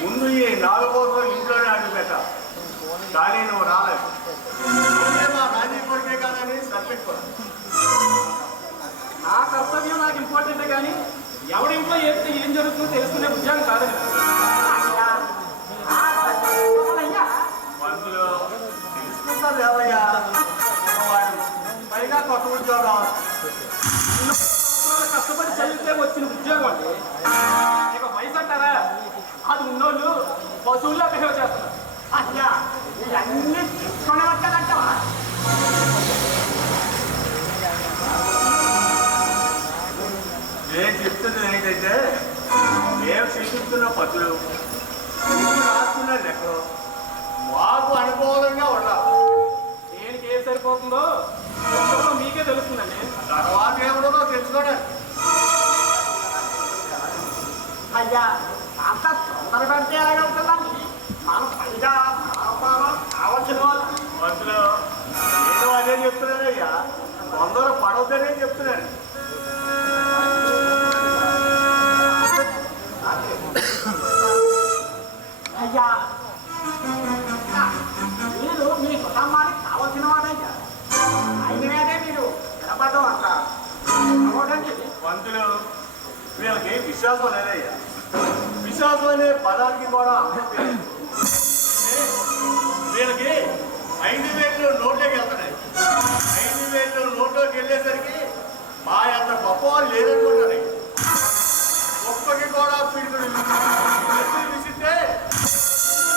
ముందు ఈ 4 రోజులు ఇంట్లోనే అడుగు పెట్టా కానీ నువ్వు రాలేదు. రాజీ కొడికే కానీ సరిపెట్టుకోవాలి. నా కర్తవ్యం నాకు ఇంపార్టెంటే కానీ ఎవడింట్లో ఏం జరుగుతుందో తెలుసుకునే ఉద్యోగం కాదు. మందులు తెలుసుకుంటారు లేవయ్యా, పైగా కొత్త ఉద్యోగం కష్టపడి చదివితే వచ్చిన ఉద్యోగం అండి. ఇక వయసు అంటారా, అది ఉన్నోళ్ళు పశువుల్లో బిహేవ్ చేస్తున్నారు. అయ్యా ఇవన్నీ తీసుకునే వచ్చాదంటావా? నేను చెప్తున్నది ఏంటంటే మేము చూపిస్తున్న పద్ధతులు రాస్తున్న లెక్కలు మాకు అనుకూలంగా ఉండాలి. దేనికి ఏం సరిపోతుందో మీకే తెలుస్తుందండి. తర్వాత ఏమిటో తెలుసుకోవడానికి అయ్యా అంత తొందర పెడితే ఎలాగవుతుందండి? మనం పైగా కావాల్సిన వాళ్ళు అసలు నేను అదే చెప్తున్నానయ్యా, తొందర పడవద్దనే చెప్తున్నాను. అయ్యా మీరు మీ కుటుంబానికి కావాల్సిన వాడయ్యా, ఆయన మీదే మీరు నిలబడడం అంటారు. పంతులు వీళ్ళకి విశ్వాసం లేదయ్యా. విశ్వాసం అనే పదానికి కూడా వీళ్ళకి 5,000 నోట్లోకి వెళ్తున్నాయి. 5,000 నోట్లోకి వెళ్ళేసరికి మా అంత గొప్ప వాళ్ళు లేదనుకుంటారు. ఒక్కటి కూడా పిడుగుడు విసిస్తే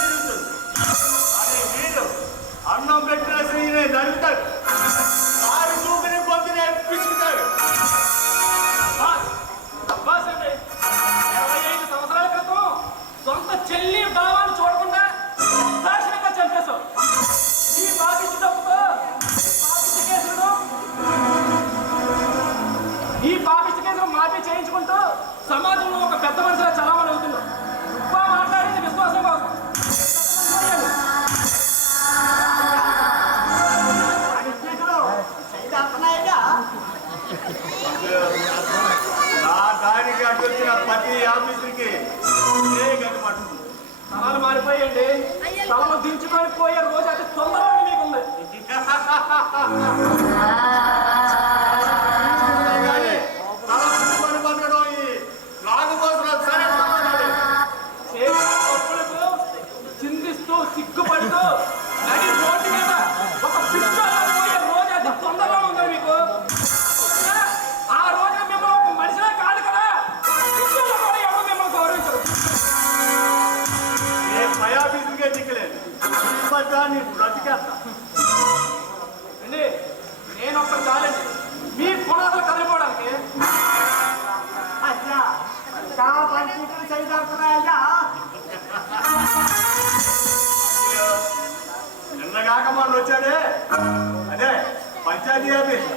తిరుగుతుంది. అదే వీళ్ళు అన్నం పెట్టిన శ్రీనే నడుపుతారు, వారి చూపుని పొద్దునే పిసుకుతారు. 25 సంవత్సరాల క్రితం సొంత చెల్లి బావాన్ని చూడకుండా దాక్షిణంగా చంపేశావు. ఈ పాపిష్టి డబ్బుతో ఈ పాపిష్టి కేసులు మాఫీ చేయించుకుంటూ సమాజంలో ఒక పెద్ద మనిషిగా చలామణి అవుతున్నావు. నువ్వా మాట్లాడేది విశ్వాసం కోసం. నా దానికి అడ్డొచ్చిన ప్రతి ఆఫీసులకి గట్టుపడుతుంది. తరాలు మారిపోయండి. తలము దించుకొని పోయే రోజు అతి తొందరగా మీకుంది. కానీ తల దించుకొని బతకడం ఈ నాగుపోతున్న సరే తప్పులకు చిందిస్తూ సిగ్గుపడుతూ నడి రోడ్డు మీద ఒక పిచ్చోళ్ళ పోయే రోజు అతి తొందరగా ఉంది మీకు. ఆ రోజు మిమ్మల్ని ఒక మనిషిలా కాదు కదా, పిచ్చోళ్ళు కూడా ఎవరు మిమ్మల్ని గౌరవించరు. ఏ పై ఆఫీసులకే దిక్కలేదు. దాన్ని బ్రతికేస్తా. అండి నేను ఒక్క చాలండి మీ పునాదులు కదిలిపోవడానికి. అయ్యా పంచాయతీలు సరిదాడుతున్నాయ్యా. నిన్నగాక మొన్న వచ్చాడే, అదే పంచాయతీ ఆఫీస్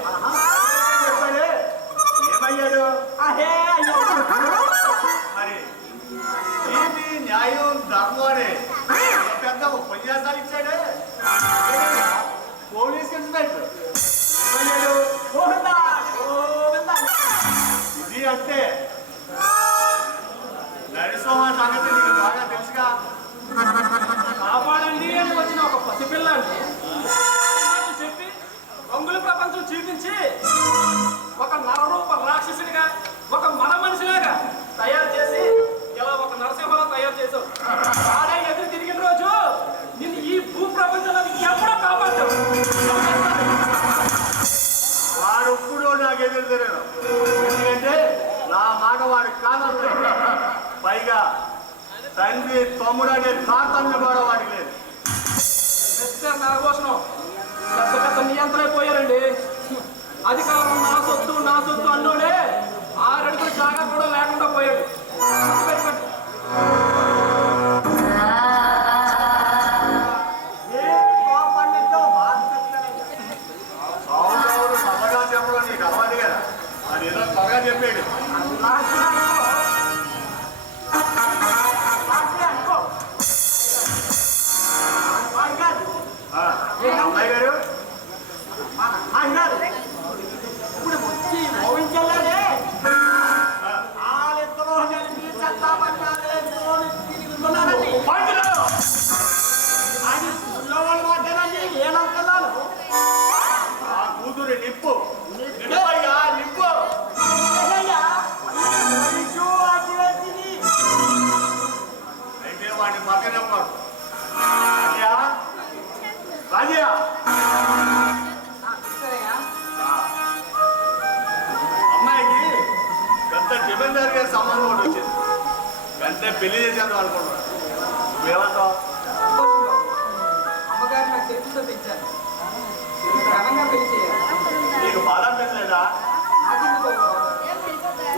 చెప్పాడే, ఏమయ్యాడు? అదే అయ్యా మరి నీతి న్యాయం ధర్మం అని ఒక పెద్ద ఉపన్యాసాలు ఇచ్చాడే. పోలీస్ ఇన్స్పెక్టర్ ఏమయ్యాడు? గోవిందా గోవిందా. ఇది అంటే నరసింహ సంగతి నీకు బాగా తెలుసుగా. కాపాడండి అని వచ్చిన ఒక పసిపిల్లాన్ని చెప్పి రంగుల ప్రపంచం చూపించి ఒక నరరూప రాక్షసునిగా ఒక మన మనిషిలాగా తయారు చేసి ఇలా ఒక నరసింహలా తయారు చేసావు. ఆడే ఎదురు తిరిగిన రోజు నిన్ను ఈ భూ ప్రపంచంలో ఎప్పుడో కాపాడతావు. వాడు ఇప్పుడు నాకు ఎదురు తిరగడు. ఎందుకంటే నా మాట వాడికి కాదన్నాడు. పైగా తండ్రి తమ్ముడు అనే తాతమ్మి కూడా వాడికి లేదు. మిస్టర్ నరభూషణం పెద్ద పెద్ద నియంత్రైపోయారండి. అధికారం నా సొత్తు అన్నోడే 6 అడుగుల జాగా కూడా లేకుండా పోయాడు. సావులు సల్లగా చెప్పడం నీకు అలవాటు కదా, అది ఏదో త్వరగా చెప్పాడు. అమ్మాయి గారు ఇప్పుడు వచ్చి మోవించలేదే వాళ్ళిద్దరూ కలిపి చట్టాపట్టాలే తిరుగుతున్నారండి. అది పిల్లవాళ్ళు మాట్లాడండి ఏమనుకున్నాను. ఆ కూతురు నిప్పు నిప్పయ్యా నిప్పు. అయితే వాడిని పక్కనే ఉన్నాడు. రాజయ్య అమ్మాయికి పెద్ద జమీందారు గారి సంబంధం ఒకటి వచ్చింది. వెంటనే పెళ్లి చేసేద్దాం అనుకుంటున్నాడు. నువ్వేమంటావు? అమ్మగారు నాకు చేతులతో తెచ్చారు. ఘనంగా పెళ్లి చేయాలి. నీకు బాధ పెట్టలేదా? నాకెందుకు?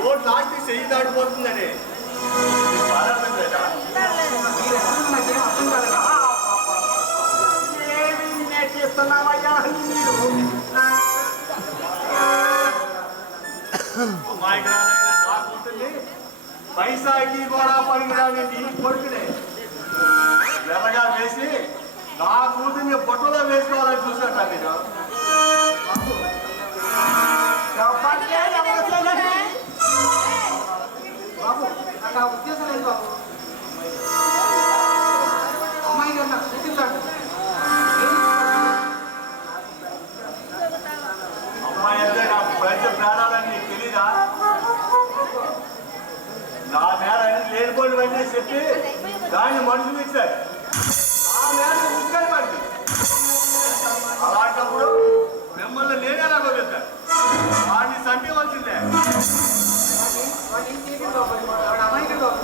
ఓటు లాస్ట్ చెయ్యి దాటిపోతుందని నీకు బాధ పెట్టలేదా? మీరు ఎప్పుడు నాకేం అర్థం కాలేదు. ఏమి నేర్పిస్తున్నావయ్యా మీరు? అమాయకురాలైన నా కూతుర్ని పైసాకి కూడా పనికిరాని నీ కొడుకునే వెర్రగా వేసి నా కూతుర్ని బొట్టలో వేసుకోవాలని చూసారా మీరు? చెప్పండి, ఎవరు చేయాలి? బాబు నాకు ఆ ఉద్దేశం లేదు బాబు. అమ్మాయి గారు నాకు కూతుర్లాంటి. అమ్మాయి అంటే నా పెద్ద ప్రాణాలని నీకు తెలీదా? నా మేర లేనిపోయిన వెంటనే చెప్పి దాన్ని మనుషులు ఇచ్చారు. నా మేర ముక్కలు పట్టి అలాంటప్పుడు మిమ్మల్ని నేనేలా వదులుతాను? వాడిని చంపవలసిందే. వాడు ఏం చేయలేదు బాబు. వాడు అమాయకుడు బాబు.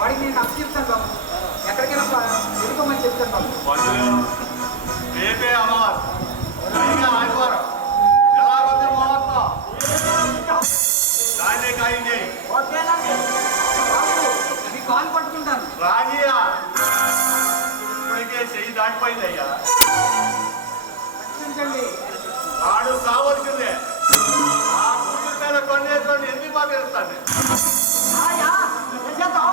వాడికి నేను అప్పు చెప్తాను బాబు. ఎక్కడికైనా వెళ్ళిపోమని చెప్తాను బాబు. బంధువులు రేపే అమావాస్య, పైగా ఆదివారం, ఎలా వద్దు ముహూర్తం దాన్నే కాయింది. ఓకేనండి బాబు, మీ కాలు పట్టుకుంటాను. రాజీయా ఇప్పటికే చెయ్యి దాటిపోయింది అయ్యా. రక్షించండి. నాడు సావలసిందే. ఆ కూతురు మీద కొన్నేసుకొని ఎందుకు పంపిస్తాను? ఆయా చేద్దాం.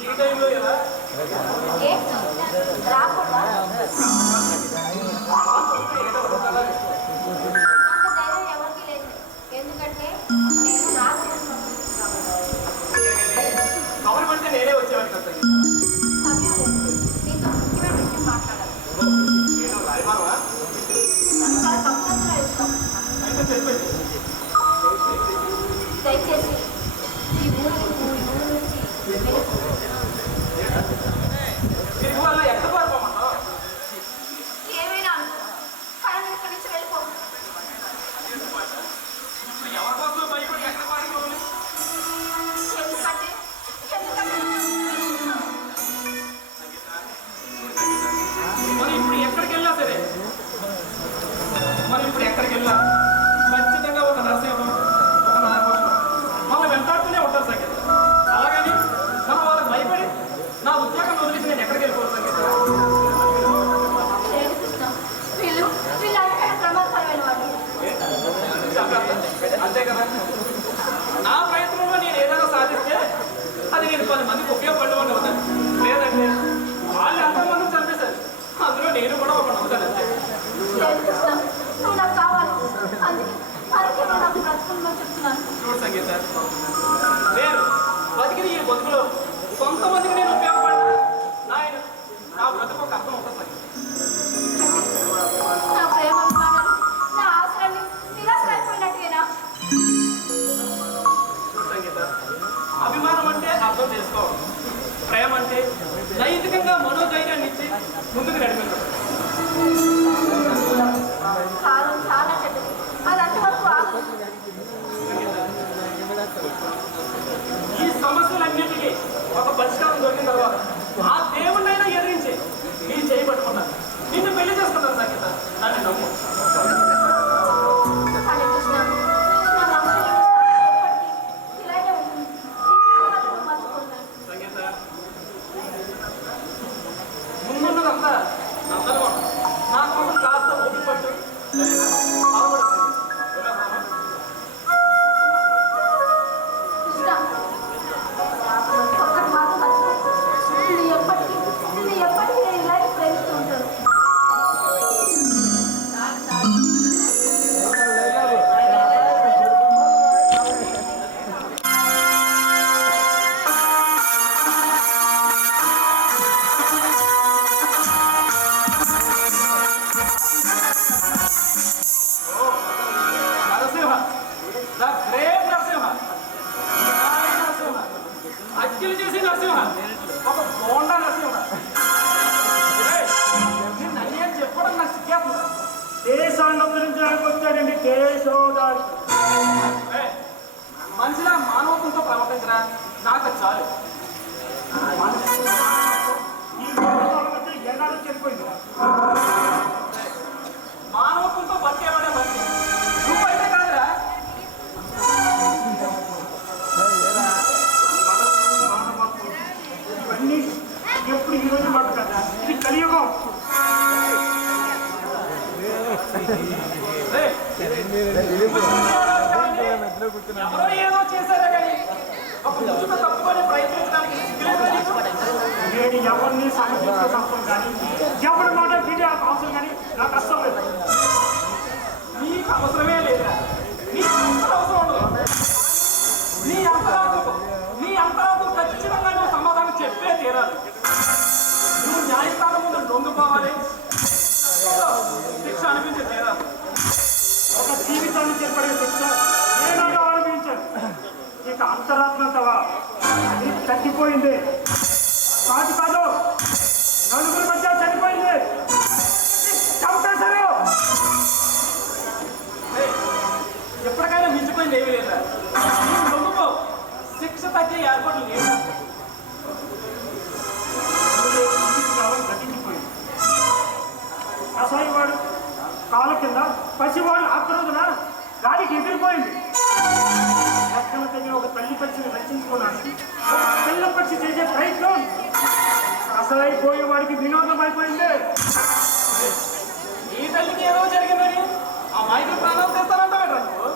ఈ టైంలో ఎలా రాకుండా అంత ధైర్యం ఎవరికి లేదు. ఎందుకంటే నేను నా కవర్ పడితే నేనే వచ్చేవాడిని కదా. సమయం లేదు. నీతో ముఖ్యమైన విషయం మాట్లాడాలి. నేను రాయమానవా? నన్ను చాలా తక్కువ ఇస్తాం. అయితే చెప్పండి. దయచేసి ఈ ఊరు నుంచి వెళ్ళిపో. తిరిగి వల్ల ఎక్కడ పారిపోమంటావు? ఏమైనా అనుకో, కానీ నేను ఇక్కడి నుంచి వెళ్ళిపో. ఎవరి కోసం భయపడి ఎక్కడ పారిపోవాలి? ఎందుకంటే మరి ఇప్పుడు ఎక్కడికి వెళ్ళా సరే, ఖచ్చితంగా ఒక నరసింహం, ఒక నాగభూషణం మమ్మల్ని వెంటాడుతూనే ఉంటారు సంగీత. అలాగని మనం వాళ్ళకి భయపడి నా ఉద్యోగం వదిలేసి నేను ఎక్కడికి వెళ్ళిపోవాలి సంగీత? లేదు కృష్ణ, వీళ్ళంతా ప్రమాదకరమైన వాళ్ళు. అంతే కదా. నా ప్రయత్నంలో నేను ఏదైనా సాధిస్తే అది నేను 10 మందికి ఉపయోగపడేవాడిని అవుతాను. లేదంటే వాళ్ళు ఎంతమందిని చంపేశారు, అందులో నేను కూడా ఒక నమ్ముతాను అంతే. లేదు కృష్ణ, నువ్వు నాకు కావాలి. అందుకే నువ్వు నాకు బ్రతుకుని చెప్తున్నాను. చూడు సంగీత, నేను బతికిన ఈ బతుకులో కొంతమందికి నేను ఉపయోగపడ్డా నా బ్రతుకు ఒక అర్థం ఉంటుంది సంగీత. నా ప్రేమ అభిమానాలు, నా ఆశలన్నీ నిరాశలైపోయినట్టువేనా? చూడు సంగీత, అభిమానం అంటే అర్థం చేసుకోవాలి. ప్రేమ అంటే నైతికంగా మనోధైర్యాన్ని ఇచ్చి ముందుకు నడిపించాలి. కాలం చాలా చెడ్డది, అది అంతవరకు ఆగదు. ఈ సమస్యలన్నింటికీ ఒక పరిష్కారం దొరికిన తర్వాత ఆ దేవుణ్ణైనా ఎదిరించి నీ చేయి పట్టుకున్నాను, నిన్ను పెళ్లి చేసుకున్నాను సంగీత. నన్ను నమ్ము. కానీ కృష్ణ, నా వంశం ఎప్పటికీ ఇలాగే ఉంటుంది. ఈ మాటలు మర్చిపోతాను. సంగీత, ముందున్నదంతా నందనమా, నా కోసం కాస్త ఓపిక పట్టు. సరేనా? బాగుపడు సంగీత. ఎలా బాబా? కృష్ణ, ఒక్కటి మాత్రం మర్చిపో. నిన్ను ఎప్పటికీ నేను ఇలాగే ప్రేమిస్తూ ఉంటాను. మానవత్వంతో ప్రవర్తించరా నాకు అది చాలు. ఏనాడు చనిపోయింది. మానవత్వంతో బతికేవాడే బతికి నువ్వైతే కాదురా. ఇవన్నీ ఎప్పుడు ఈ రోజు మాట కదా, ఇది కలియుగం. రేయ్, ఎవరో ఏదో చేశారా కానీ ఒక ముసుక తప్పుకొని ప్రయత్నించడానికి సిగ్గులేదా నీకు? నేను ఎవరిని సమర్థించే అవసరం కానీ, ఎవరి మాట వినే అవసరం కానీ నాకు అస్సలు లేదు. నీకు అవసరమే లేదా? నీకు అసలు అవసరం ఉండదు. నీ అంతరాత్మ ఖచ్చితంగా నువ్వు సమాధానం చెప్పే తీరాలి. నువ్వు న్యాయస్థానం ముందు లొంగిపోవాలి, శిక్ష అనిపించే తీరాలి. ఒక జీవితాన్ని చేపడే శిక్ష ఏనాడో అనుభవించాను. ఇక అంతరాత్మంతవా అది తగ్గిపోయింది. కాదు కాదు, నలుగురి మధ్య చనిపోయింది. చంపేశారు. ఎప్పటికైనా మించిపోయింది ఏమీ లేదా? నువ్వు లొంగిపో, శిక్ష తగ్గే ఏర్పాట్లు లేదు. గతించిపోయింది. కసాయివాడు కాళ్ళ కింద పసివాడు ఆక్రోధన గాలికి ఎగిరిపోయింది. ఎక్కడ తగిన ఒక తల్లి పక్షిని రక్షించుకోవడానికి ఒక పిల్ల పక్షి చేసే ప్రయత్నం కసాయిపోయేవాడికి వినోదం అయిపోయింది. ఈ తల్లికి ఏదో జరిగిందని ఆ మైకులు ప్రాణాలు తెస్తానంటావేట్రా నువ్వు?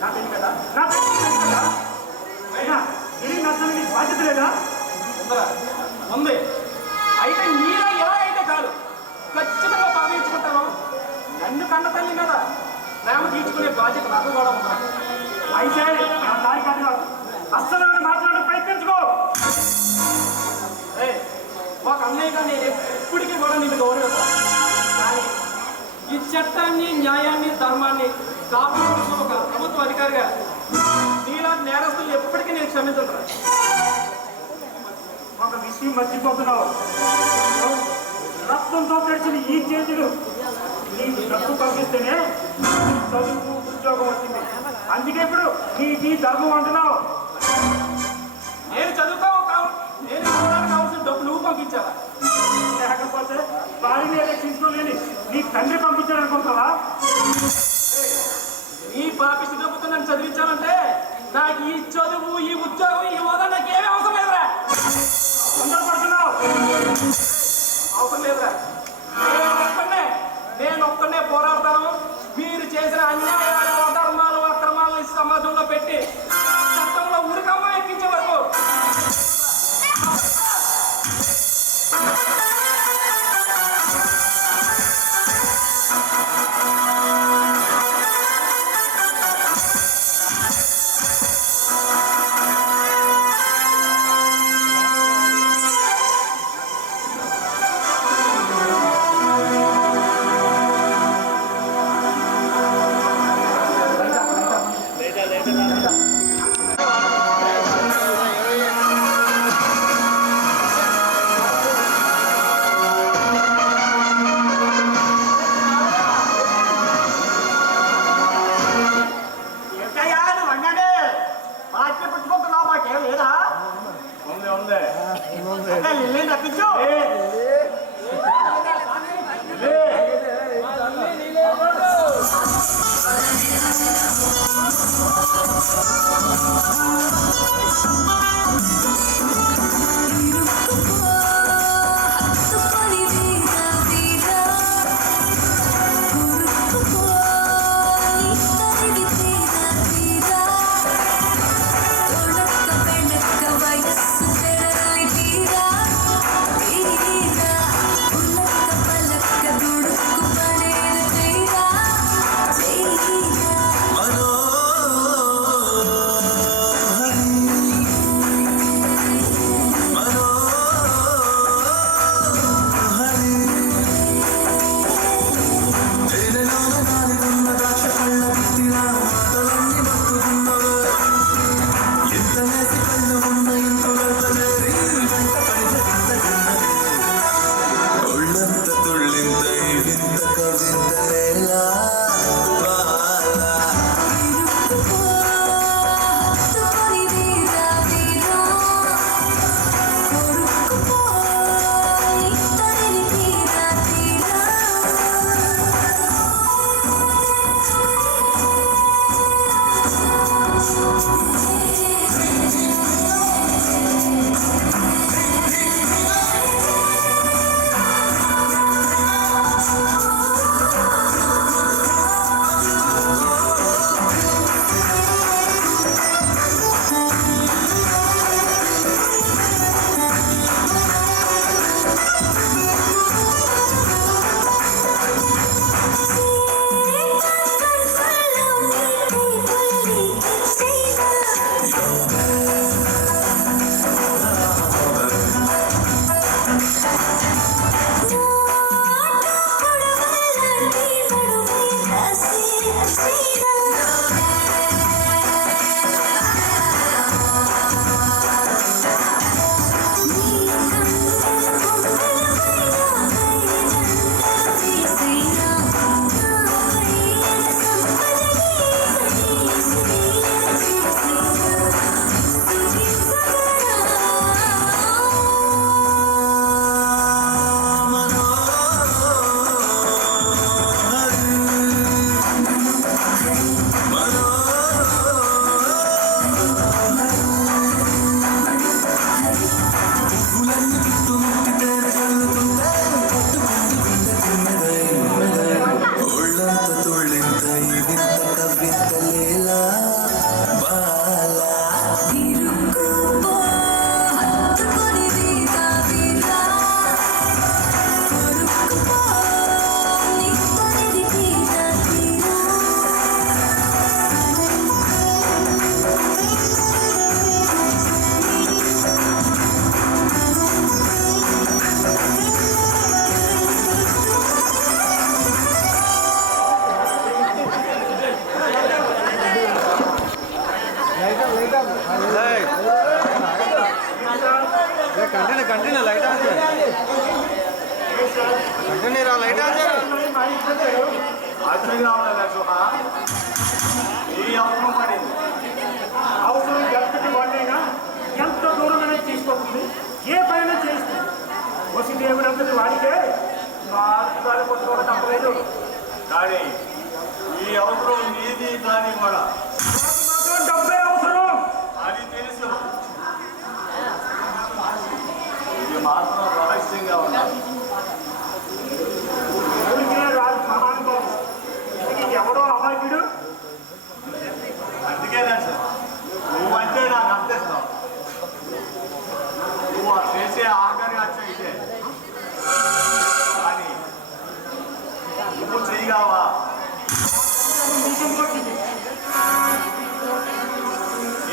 నా తెలియదు కదా, నా తెలియదు కదా. అయినా తిరిగి నష్టానికి బాధ్యత లేదా? ఉందరా? ఉంది. అయితే నీలో ఎలా అయితే కాదు, ఖచ్చితంగా పాటించుకుంటాను. నన్ను కన్న తల్లి కదా, ప్రేమ తీర్చుకునే బాధ్యత నాకు కూడా ఉందా? అయితే నా దారి కాదు, అస్సలు మాట్లాడే ప్రయత్నించుకో. ఒక అన్నయ్యగా నేను ఎప్పటికీ కూడా నిన్ను గౌరవిస్తాను. కానీ ఈ చట్టాన్ని, న్యాయాన్ని, ధర్మాన్ని కాపాడుతున్న ఒక ప్రభుత్వ అధికారిగా నీలాంటి నేరస్తులు ఎప్పటికీ నేను క్షమించను. ఒక విషయం మర్చిపోతున్నావు. రక్తంతో తెరిచిన ఈ చేతులు నీకు డబ్బు పంపిస్తేనే చదువు ఉద్యోగం వచ్చింది. అందుకే ఇప్పుడు నీకు ధర్మం అంటున్నావు. నేను చదువుతావు నేను చదవడానికి కావాల్సిన డబ్బు నువ్వు పంపించావా? లేకపోతే వారిని రక్షించుకోలేని నీ తండ్రి పంపించాడు అనుకుంటావా? నీ పాపిష్టి డబ్బుతో నన్ను చదివించాలంటే నాకు ఈ చదువు, ఈ ఉద్యోగం, ఈ హోదా నాకు ఏమీ అవసరం లేదురా. తొందరపడుతున్నావు. అవసరం లేదురా. నేను ఒక్కనే పోరాడతాను. మీరు చేసిన అన్యాయాలు, అధర్మాలు, అక్రమాలను సమాజంలో పెట్టి చట్టంలో ఉరికమ్మ ఎక్కించే వరకు Vida కంటిన్యూ లైట్ ఆన్ చేయి. కంటిన్యూ రా, లైట్ ఆన్ చేయి. మా ఇంటి పెట్టారు. ఆశ్చర్యంగా ఉన్నది అశోక. ఈ అవసరం పడింది. అవసరం ఎంతటి వాడినైనా ఎంత దూరమైనా తీసుకొస్తుంది, ఏ పైన చేస్తుంది. వచ్చి దేవుడు అంతటి వాడికే మార్గాలు కొట్టుకోవడం తప్పలేదు. కానీ ఈ అవసరం నీది దాని కూడా మాత్రం డబ్బే అవసరం. అది తెలుసు. ఇది మాత్రం రహస్యంగా ఉండాలి. ఊరికే రాజు మహానుభావం. ఇది ఎవడో అమాయకుడు. అందుకే సార్ నువ్వంటే నాకు అంతేస్తావు. నువ్వు చేసే ఆఖరి హత్య ఇదే. కానీ నువ్వు చేయగావా? నిజం కొట్టింది.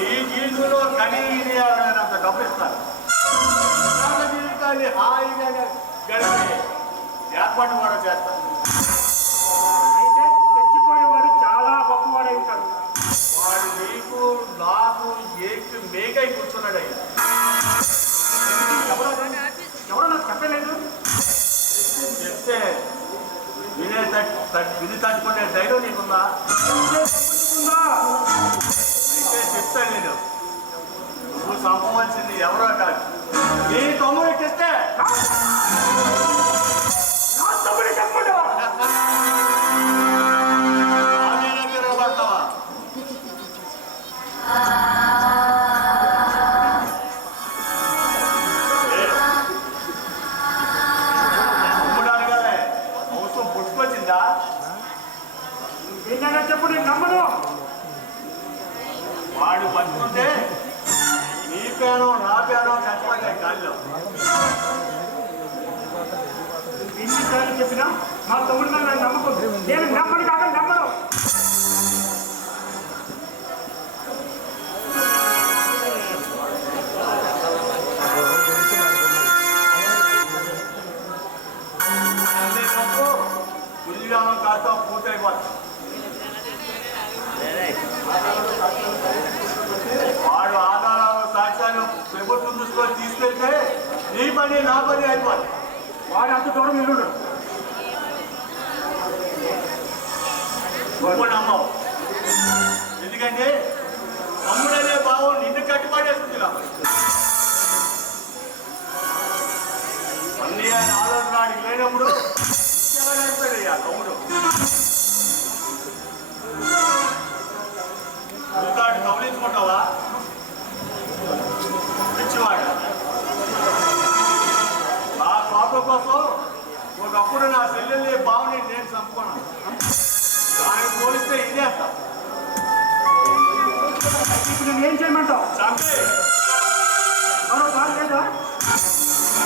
ఈ జీవితంలో కనీనంత డబ్బు ఇస్తారు. ఇతరుల జీవితాన్ని హాయిగా గడిపే ఏర్పాటు కూడా చేస్తారు. అయితే చచ్చిపోయేవాడు చాలా గొప్పవాడై ఉంటాడు. వాడు నీకు నాకు మేకై కూర్చున్నాడయ్యా. ఎవరో నాకు చెప్పలేదు. చెప్తే విని తట్టుకునే ధైర్యం నీకుందా? ఉందా? అయితే చెప్తా నేను. నువ్వు సంపవలసింది ఎవరో కాదు, నీ తమ్ముడికి ఇస్తే. నా తమ్ముడు చెప్పడు. ఆమె తిరగబడతావా? తమ్ముడు అనగానే అవసరం పుట్టుకొచ్చిందా? ఏంటన్నా చెప్పు, నేను నమ్మను. వాడు బతుకుంటే నీ పేనం నా పేనం చచ్చిపోతాయి గాలిలో. ఎన్నిసార్లు చెప్పినా మా తమ్ముడు మీద నన్ను నమ్మకం. నేను నమ్మను కాక నమ్మను. అంతేకాదు ఉద్యోగం కాస్త పూర్తయిపోతుంది. వాడు ఆధారాలు సాక్ష్యాలు ప్రభుత్వం చూసుకొని తీసుకెళ్తే నీ పని నా పని అయిపోతుంది. వాడు అంత దూరం ఇల్లుడు. నువ్వు నమ్మవు. ఎందుకంటే తమ్ముడనే భావం నిన్ను కట్టుబడేస్తుంది. అన్ని ఆయన ఆలోచన ఆడికి లేనప్పుడు ఎలా నడిపాడయ్యా తమ్ముడు? నువ్వు కవలించుకుంటావా? పిచ్చివాడు. నా పాప కోసం ఒకప్పుడు నా చెల్లెల్ని బావుని నేను చంపుకున్నాను. దాన్ని పోలిస్తే ఇదేస్తా. ఇప్పుడు నేను ఏం చేయమంటావు? చంపే మరో బాధ లేదా?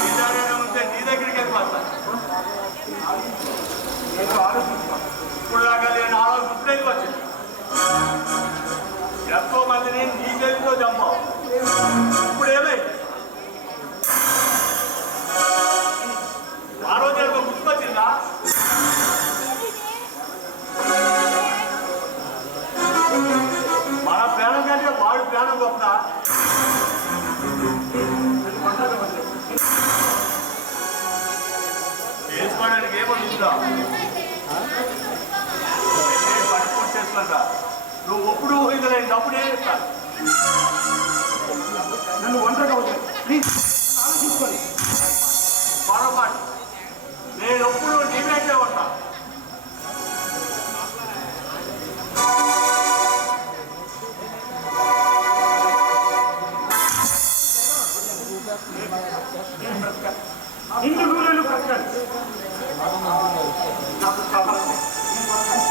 విచారణ ఉంటే నీ దగ్గరికి వెళ్ళిపోతా. నేను ఆలోచించుకో. ఇప్పుడు దాకా నేను ఆలోచన ఇప్పుడేకి వచ్చింది. ఎంతో మందిని నీ చేతితో చంపావు. ఇప్పుడు ఏమైంది? ఆ రోజు ఎంత గుర్తుకొచ్చిందా? మన ప్రాణం కంటే వాడు ప్రాణం గొప్ప. చేసుకోవడానికి ఏమవుతుందా? పట్టుకోటి చేసుకుంటా. నువ్వు ఒప్పుడు ఊహించలేని డబ్బునే ఇస్తాను. నన్ను ఒంటరిగా వదిలేదు. ప్లీజ్ ఆలోచించుకోండి. పొరపాటు. నేను ఎప్పుడు నీ వెంటే ఉంటా. నిన్ను నూనెలు బ్రతకాలి. నాకు కావాలి.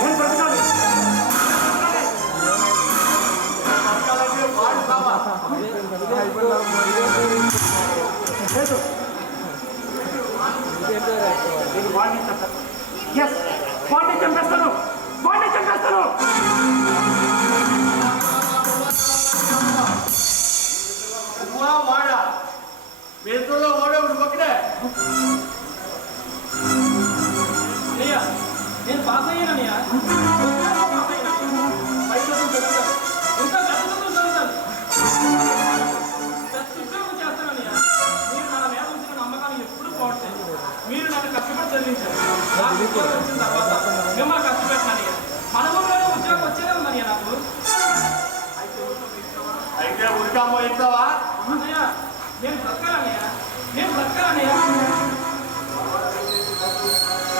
నేను బ్రతకాలి. బతకాలంటే వాడు కావాలి. లేదు. నేను వాడిని చంపాను. ఎస్, వాడిని చంపేస్తాను. వాడిని చంపేస్తాను. నువ్వా వాడా? మీ ఇద్దరులో వాడేవాడు ఒకటే. అయ్యా నేను పాస్ అయ్యానయ్యా. పై చదువు చదువుతాను, ఇంకా పెద్ద చదువు చదువుతాను, పెద్ద ఉద్యోగం చేస్తాను. పోవట్లేదు. మీరు నన్ను కష్టపడి చదివించారు. నాకు ఉద్యోగం వచ్చిన తర్వాత మిమ్మల్ని కష్టపెట్టినయ్యా. మన ఊళ్ళోనే ఉద్యోగం వచ్చేదే ఉందయ్యా నాకు. అయితే ఉరికమ్మ ఇస్తావా? అన్నయ్య నేను బ్రతకాలన్నయ్య, నేను బ్రతకాలన్నయ్య.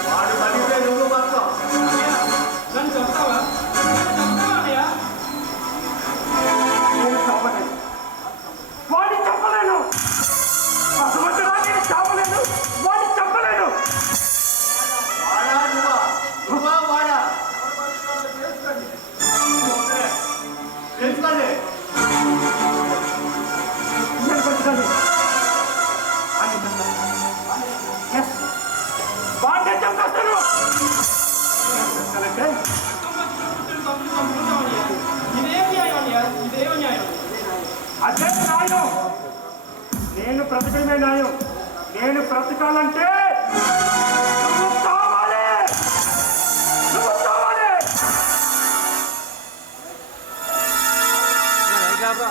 వాడు బతికితే నువ్వు బతావు. అన్నయ్య నన్ను చెప్తావా? నన్ను చెప్తావా అన్నయ్య? నేను చావలేను, వాడిని చంపలేను. భగవంతుడా, నేను చావలేను, వాడిని చంపలేను. వాడా నువ్వా? నువ్వా వాడా? తెలుసుకోండి. నేను బతకాలి. ఎస్, వాడిని చంపేస్తాను. అంటే రక్తం పంచుకుని పుట్టిన తమ్ముడు చంపుకుంటామన్నయ్య. ఇదేం న్యాయం అన్నయ్య? ఇదేం న్యాయం? అదే న్యాయం. నేను బ్రతకడమే న్యాయం. నేను బ్రతకాలంటే నువ్వు చావాలి, నువ్వు చావాలి. లైట్ ఆపురా.